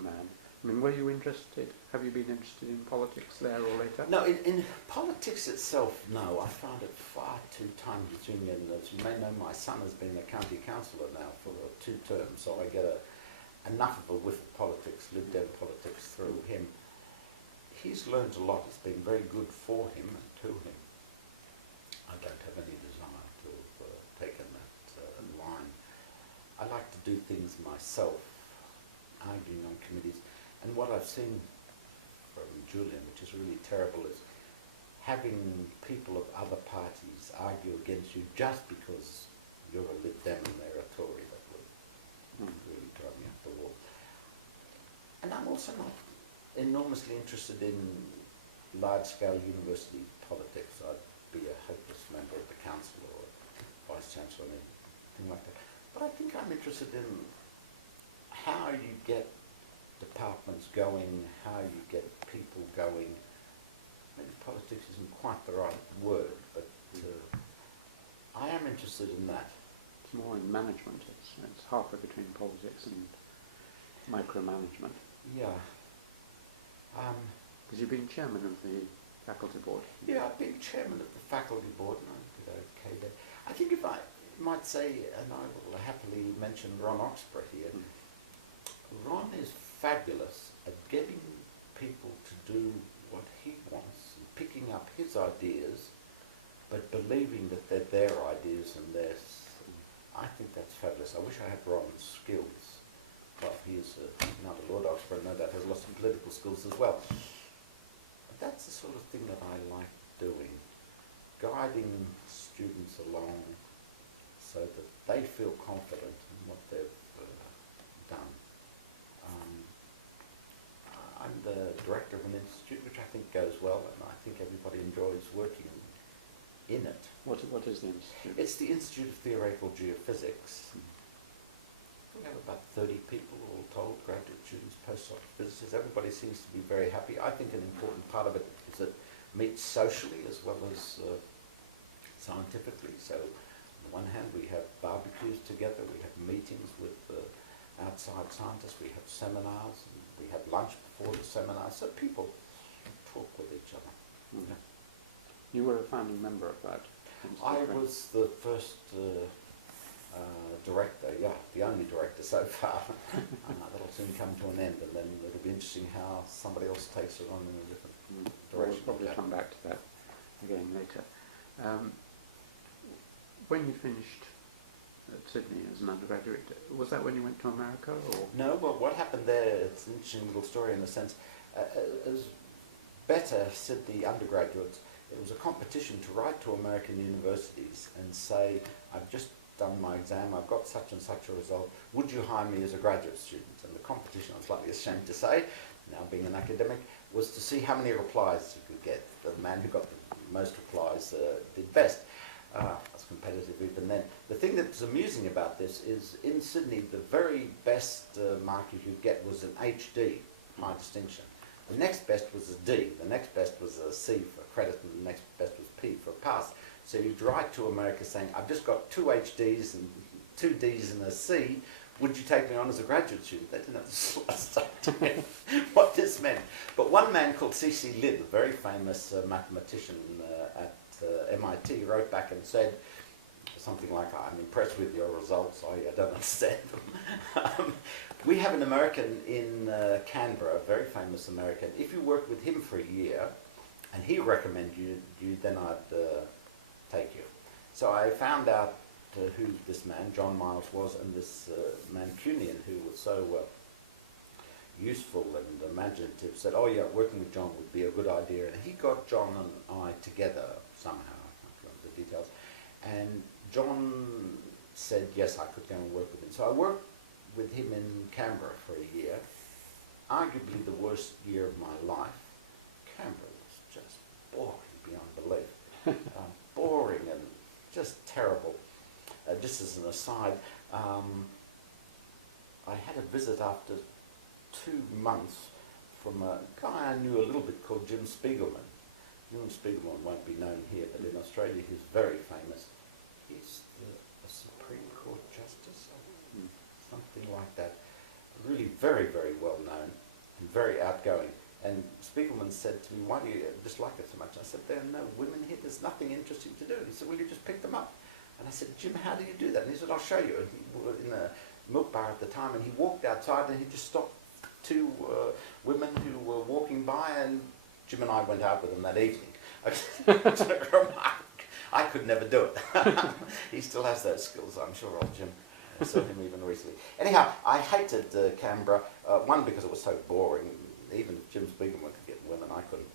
man. I mean, were you interested? Have you been interested in politics there or later? No, in politics itself, no. I found it far too time-consuming. And as you may know, my son has been a county councillor now for 2 terms, so I get enough of a whiff of politics, Lib Dem politics through him. He's learned a lot. It's been very good for him and to him. I don't have any desire to have taken that line. I like to do things myself, arguing on committees. And what I've seen from Julian, which is really terrible, is having people of other parties argue against you just because you're a Lib Dem and they're a Tory. That would really drive me up the wall. And I'm also not enormously interested in large-scale university politics. I'd be a hopeless member of the council or vice-chancellor or anything like that. But I think I'm interested in how you get departments going, how you get people going. Maybe politics isn't quite the right word, but I am interested in that. It's more in management. It's halfway between politics and micromanagement. Yeah. Because you've been chairman of the faculty board. Yeah, I've been chairman of the faculty board, and I did okay there. I think if I might say, and I will happily mention Ron Oxborough here, Ron is fabulous at getting people to do what he wants and picking up his ideas, but believing that they're their ideas and theirs. I think that's fabulous. I wish I had Ron's skills. Well, he is now the Lord Oxford, no doubt has lots of political skills as well. But that's the sort of thing that I like doing, guiding students along so that they feel confident in what they've done. I'm the director of an institute, which I think goes well, and I think everybody enjoys working in it. What is the institute? It's the Institute of Theoretical Geophysics. We have about 30 people all told, graduate students, postdoc physicists. Everybody seems to be very happy. I think an important part of it is that it meets socially as well as scientifically. So on the one hand, we have barbecues together, we have meetings with outside scientists, we have seminars, and we have lunch before the seminars, so people talk with each other. Okay. You were a founding member of that institute, I right? was the first director, yeah, the only director so far. That'll soon come to an end, and then it'll be interesting how somebody else takes it on in a different direction. We'll probably come back to that again later. When you finished at Sydney as an undergraduate, was that when you went to America, or? No, well, what happened there, it's an interesting little story in a sense. As better said the undergraduates, it was a competition to write to American universities and say, I've just done my exam, I've got such and such a result, would you hire me as a graduate student? And the competition, I'm slightly ashamed to say, now being an academic, was to see how many replies you could get. The man who got the most replies did best. It's competitive even then. The thing that's amusing about this is in Sydney, the very best mark you could get was an HD, high distinction. The next best was a D, the next best was a C for credit, and the next best was P for pass. So you'd write to America saying, I've just got 2 HDs and 2 Ds and a C, would you take me on as a graduate student? They didn't have the slightest idea what this meant. But one man called C.C. Lidd, a very famous mathematician at MIT, wrote back and said something like, I'm impressed with your results, I don't understand them. We have an American in Canberra, a very famous American. If you work with him for a year and he recommended you, then I'd take you. So I found out who this man, John Miles, was, and this Mancunian who was so useful and imaginative said, oh yeah, working with John would be a good idea. And he got John and I together somehow, I can't remember the details. And John said, yes, I could go and work with him. So I worked with him in Canberra for a year, arguably the worst year of my life. Canberra was just boring beyond belief. Boring and just terrible. Just as an aside, I had a visit after 2 months from a guy I knew a little bit called Jim Spiegelman. Jim Spiegelman won't be known here, but in Australia he's very famous. He's a Supreme Court Justice, something like that. Really very, very well known and very outgoing. And Spiegelman said to me, "Why do you dislike it so much?" I said, "There are no women here, there's nothing interesting to do." And he said, "Well, you just pick them up." And I said, "Jim, how do you do that?" And he said, "I'll show you." And he was in a milk bar at the time, and he walked outside and he just stopped 2 women who were walking by, and Jim and I went out with them that evening. It's a remark. I could never do it. He still has those skills, I'm sure, old Jim. I saw him even recently. Anyhow, I hated Canberra, one, because it was so boring. Even if Jim Spiegelman could get women, I couldn't.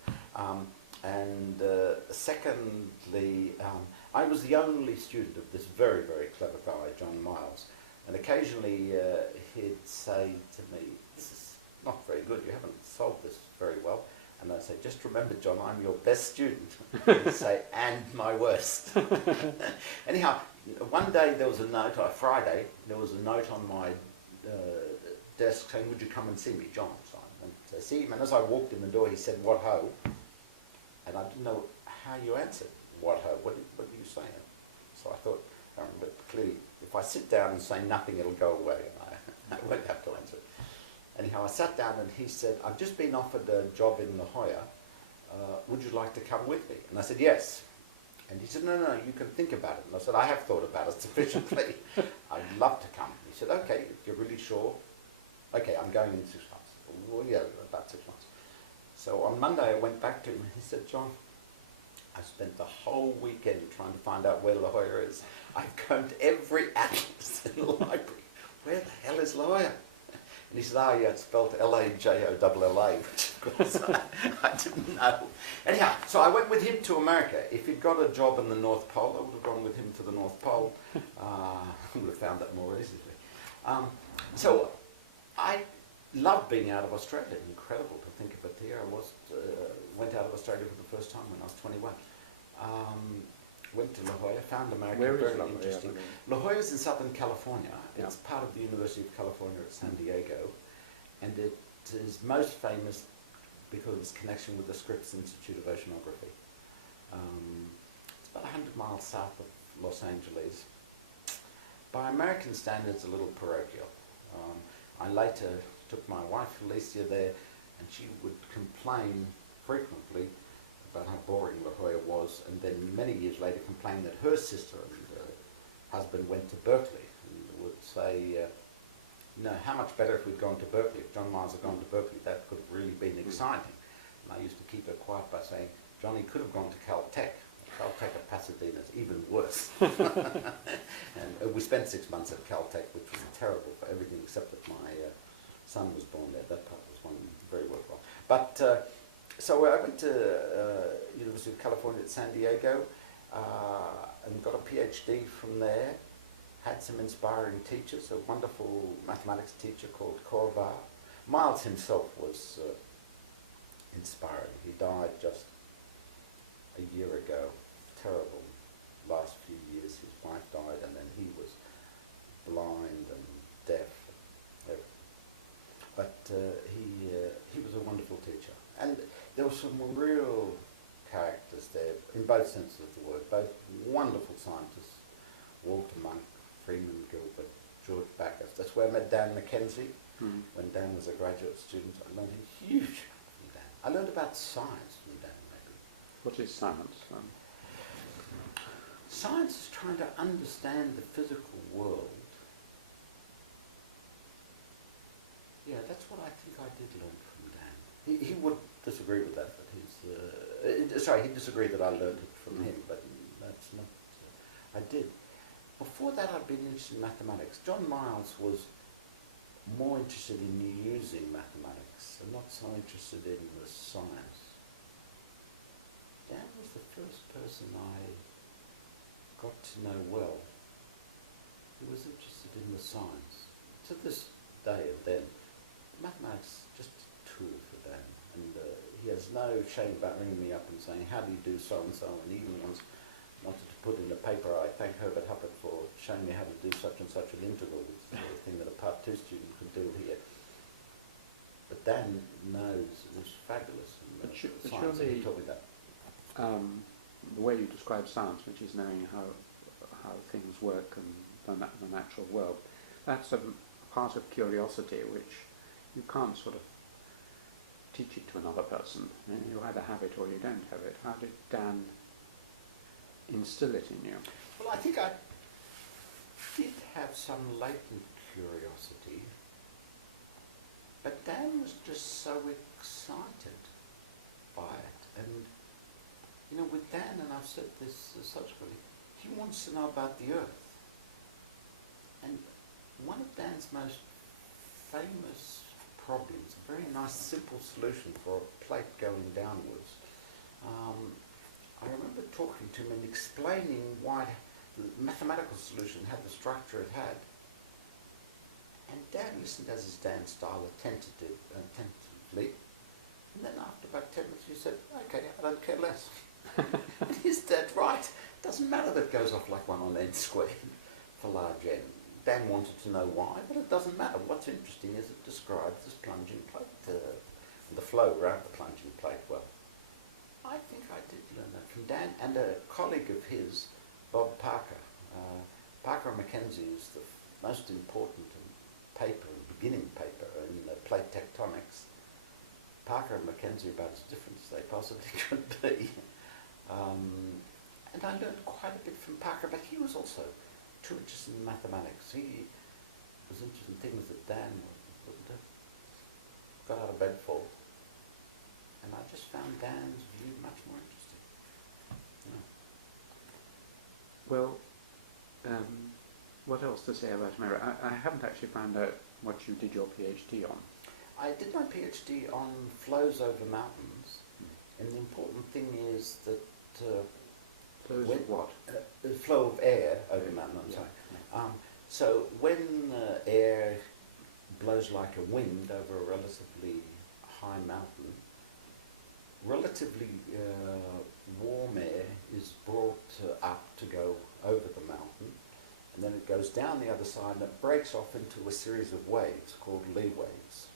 And secondly, I was the only student of this very, very clever guy, John Miles. And occasionally he'd say to me, "This is not very good, you haven't solved this very well." And I'd say, "Just remember, John, I'm your best student." He'd say, "And my worst." Anyhow, one day there was a note, on Friday, there was a note on my desk saying, "Would you come and see me, John?" So I went to see him, and as I walked in the door, he said, "What ho?" And I didn't know how you answered, "What ho?" What are you saying? So I thought, but clearly, if I sit down and say nothing, it'll go away, and I won't have to answer it. Anyhow, I sat down and he said, "I've just been offered a job in La Jolla. Would you like to come with me?" And I said, "Yes." And he said, no, you can think about it." And I said, "I have thought about it sufficiently. I'd love to come." He said, "Okay, if you're really sure." "Okay, I'm going in 6 months." "Well, yeah, about 6 months." So on Monday I went back to him and he said, "John, I spent the whole weekend trying to find out where La Jolla is. I've combed every atlas in the library. Where the hell is La Jolla?" And he said, "Oh yeah, it's spelled L-A-J-O-L-L-A," which of course I didn't know. Anyhow, so I went with him to America. If he'd got a job in the North Pole, I would have gone with him to the North Pole. I would have found that more easily. So I loved being out of Australia. Incredible to think of it here. I went out of Australia for the first time when I was 21. Went to La Jolla, found America very interesting. La Jolla is in Southern California. Yeah. It's part of the University of California at San Diego, and it is most famous because of its connection with the Scripps Institute of Oceanography. It's about 100 miles south of Los Angeles. By American standards, a little parochial. I later took my wife Alicia there, and she would complain frequently about how boring La Jolla was, and then many years later complained that her sister and husband went to Berkeley, and would say, how much better if we'd gone to Berkeley. If John Miles had gone to Berkeley, that could have really been exciting. And I used to keep her quiet by saying, "Johnny could have gone to Caltech. Caltech at Pasadena is even worse." And we spent 6 months at Caltech, which was terrible for everything except that my son was born there. That part was one very worthwhile. But so I went to University of California at San Diego and got a PhD from there. Had some inspiring teachers, a wonderful mathematics teacher called Corvar. Miles himself was inspiring. He died just a year ago. Terrible. Last few years his wife died, and then he was blind and deaf. But he was a wonderful teacher. And there were some real characters there, in both senses of the word, both wonderful scientists, Walter Monk, Freeman Gilbert, George Backus. That's where I met Dan Mackenzie. When Dan was a graduate student. I learned a huge amount from Dan. I learned about science from Dan, maybe. What is science? Science is trying to understand the physical world. Yeah, that's what I think I did learn from Dan. He would disagree with that, but he'd disagree that I learned it from him, but that's not... I did. Before that, I'd been interested in mathematics. John Miles was more interested in using mathematics and not so interested in the science. Dan was the first person I got to know well who was interested in the science. To this day and then, mathematics is just a tool for Dan, and he has no shame about ringing me up and saying, "How do you do so-and-so?" And even once wanted to put in a paper, "I thank Herbert Huppert for showing me how to do such and such an integral," which is the thing that a Part 2 student could do. Dan knows is fabulous. But Science, surely- and he taught me that. The way you describe science, which is knowing how things work and the natural world, that's a part of curiosity which you can't sort of teach it to another person. You either have it or you don't have it. How did Dan instill it in you? Well, I think I did have some latent curiosity, but Dan was just so excited by it. And, you know, with Dan, and I've said this subsequently, he wants to know about the Earth. And one of Dan's most famous problems, a very nice simple solution for a plate going downwards, I remember talking to him and explaining why the mathematical solution had the structure it had. And Dan listened, as is Dan's style, attentively. And then after about 10 minutes he said, okay, I don't care less. And he's dead right. Doesn't matter that it goes off like 1 on n squared for large n. Dan wanted to know why, but it doesn't matter. What's interesting is it describes this plunging plate, the flow around the plunging plate. Well, I think I did learn that from Dan and a colleague of his, Bob Parker. Parker and Mackenzie is the most important paper, beginning paper in plate tectonics. Parker and Mackenzie are about as different as they possibly could be. And I learned quite a bit from Parker, but he was also too interested in mathematics. He was interested in things that Dan wouldn't have got out of bed for. And I just found Dan's view much more interesting. Yeah. Well, what else to say about America? I haven't actually found out what you did your PhD on. I did my PhD on flows over mountains, and the important thing is that Flows when, of what? the flow of air over mountains. I'm sorry. So when air blows like a wind over a relatively high mountain, relatively warm air is brought up to go over the mountain, and then it goes down the other side and it breaks off into a series of waves called lee waves.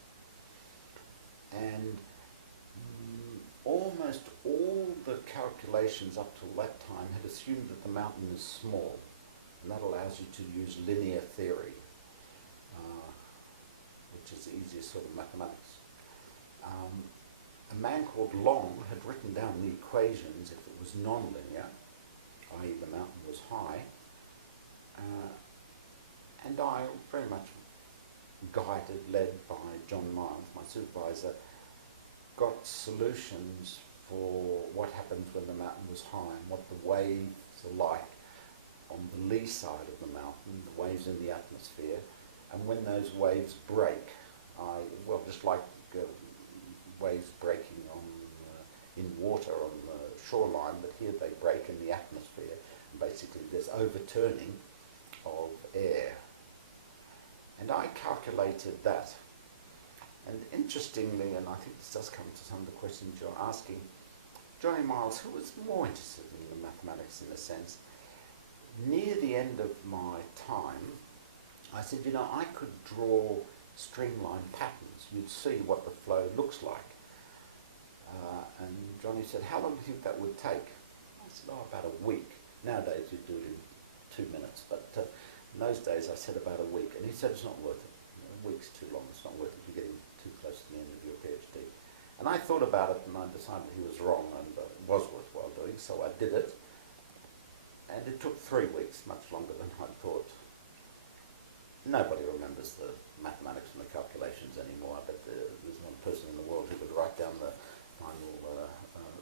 And almost all the calculations up till that time had assumed that the mountain is small, and that allows you to use linear theory, which is the easiest sort of mathematics. A man called Long had written down the equations if it was nonlinear, i.e. the mountain was high, and I, very much guided, led by John Miles, my supervisor, got solutions for what happens when the mountain was high and what the waves are like on the lee side of the mountain, the waves in the atmosphere, and when those waves break, just like waves breaking on in water on the shoreline, but here they break in the atmosphere, and basically there's overturning of air. And I calculated that. And interestingly, and I think this does come to some of the questions you're asking, Johnny Miles, who was more interested in the mathematics in a sense, near the end of my time, I said, you know, I could draw streamlined patterns. You'd see what the flow looks like. And Johnny said, how long do you think that would take? I said, about a week. Nowadays you'd do it in 2 minutes, but in those days I said about a week. And he said, it's not worth it. A week's too long, it's not worth it. You're getting too close to the end of your PhD. And I thought about it and I decided he was wrong and it was worthwhile doing, so I did it. And it took 3 weeks, much longer than I thought. Nobody remembers the mathematics and the calculations anymore. I bet there's one person in the world who could write down the final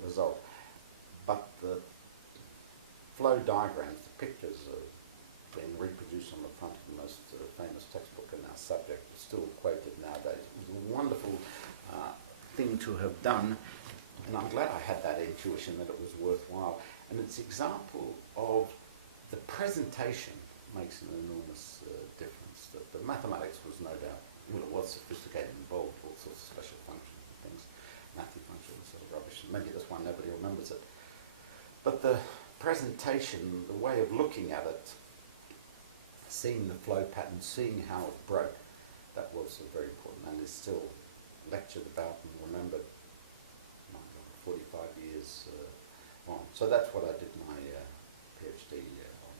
result. But the flow diagrams, the pictures are being reproduced on the front of the most famous textbook in our subject, are still quoted nowadays. It was a wonderful thing to have done, and I'm glad I had that intuition that it was worthwhile. And it's an example of the presentation makes an enormous difference. The mathematics was no doubt, well, it was sophisticated and involved all sorts of special functions and things, Matthew functions, sort of rubbish, and maybe that's why nobody remembers it. But the presentation, the way of looking at it, seeing the flow pattern, seeing how it broke, that was very important and is still lectured about and remembered 45 years on. So that's what I did my PhD on.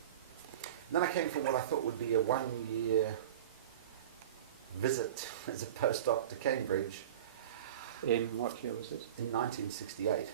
Then I came for what I thought would be a 1-year visit as a postdoc to Cambridge. In what year was it? In 1968.